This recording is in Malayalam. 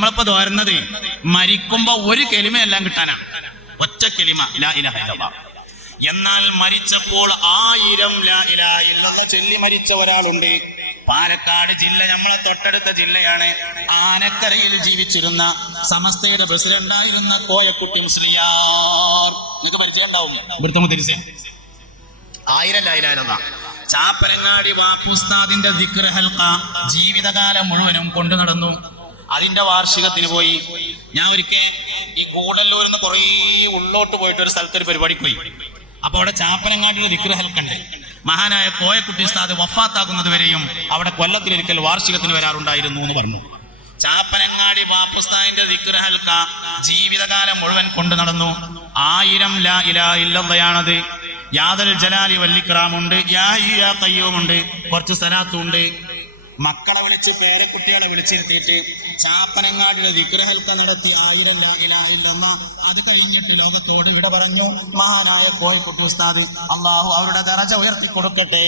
നമ്മളിപ്പോ തോരുന്നത് മരിക്കുമ്പോ ഒരു കെലിമയെല്ലാം കിട്ടാനാ, ഒറ്റ കെലിമ ലാ ഇലാഹ ഇല്ലല്ലാഹ്. എന്നാൽ മരിച്ചപ്പോൾ 1000 ലാ ഇലാഹ ഇല്ലല്ലാഹ് ചൊല്ലി മരിച്ച ഒരാളുണ്ട്. പാലക്കാട് ജില്ല നമ്മളെ തൊട്ടടുത്ത ജില്ലയാണ്. ആനക്കരയിൽ ജീവിച്ചിരുന്ന സമസ്തയുടെ പ്രസിഡന്റായിരുന്ന കോയക്കുട്ടി മുസ്ലിയാർ, നിങ്ങൾക്ക് പരിചയം ഉണ്ടാവും. ഇവിടുത്തെ മുദ്രിസേ 1000 ലാ ഇലാഹ ഇല്ലല്ലാഹ്. ചാപ്പരങ്ങാടി വാപ്പുസ്താദിന്റെ ദിക്ർ ഹൽഖ ജീവിതകാലം മുഴുവനും കൊണ്ടു നടന്നു. അതിന്റെ വാർഷികത്തിന് പോയി. ഞാൻ ഒരിക്കൽ ഈ ഗൂഡല്ലൂരിൽ നിന്ന് കുറേ ഉള്ളോട്ട് പോയിട്ട് ഒരു സ്ഥലത്തൊരു പരിപാടിക്ക് പോയി. അപ്പൊ അവിടെ ചാപ്പനങ്ങാടിയുടെ ദിക്ർ ഹൽഖ ഉണ്ട്. മഹാനായ കോയക്കുട്ടി ഉസ്താദ് വഫാത്താകുന്നത് വരെയും അവിടെ കൊല്ലത്തിലൊരിക്കൽ വാർഷികത്തിന് വരാറുണ്ടായിരുന്നു എന്ന് പറഞ്ഞു. ചാപ്പനങ്ങാടി വാപ്പുസ്താദിന്റെ ദിക്ർ ഹൽഖ ജീവിതകാലം മുഴുവൻ കൊണ്ടു നടന്നു. 1000 ലാ ഇലാഹ ഇല്ലല്ലാഹയാണത്. യാദൽ ജലാലി വല്ലിക്റാമുണ്ട്, യാ ഹയ്യു യാ ഖയ്യൂമുണ്ട്, കുറച്ച് സലാത്തുണ്ട്. മക്കളെ വിളിച്ച് പേരക്കുട്ടികളെ വിളിച്ചിരുത്തിയിട്ട് ചാപ്പനങ്ങാടിയുടെ ദിക്ർ ഹൽഖ നടത്തി 1000 ലാ ഇലാഹ ഇല്ലല്ലാഹ്. അത് കഴിഞ്ഞിട്ട് ലോകത്തോട് വിട പറഞ്ഞു മഹാനായ കോയക്കുട്ടി ഉസ്താദ്. അള്ളാഹു അവരുടെ ദറജ ഉയർത്തി കൊടുക്കട്ടെ.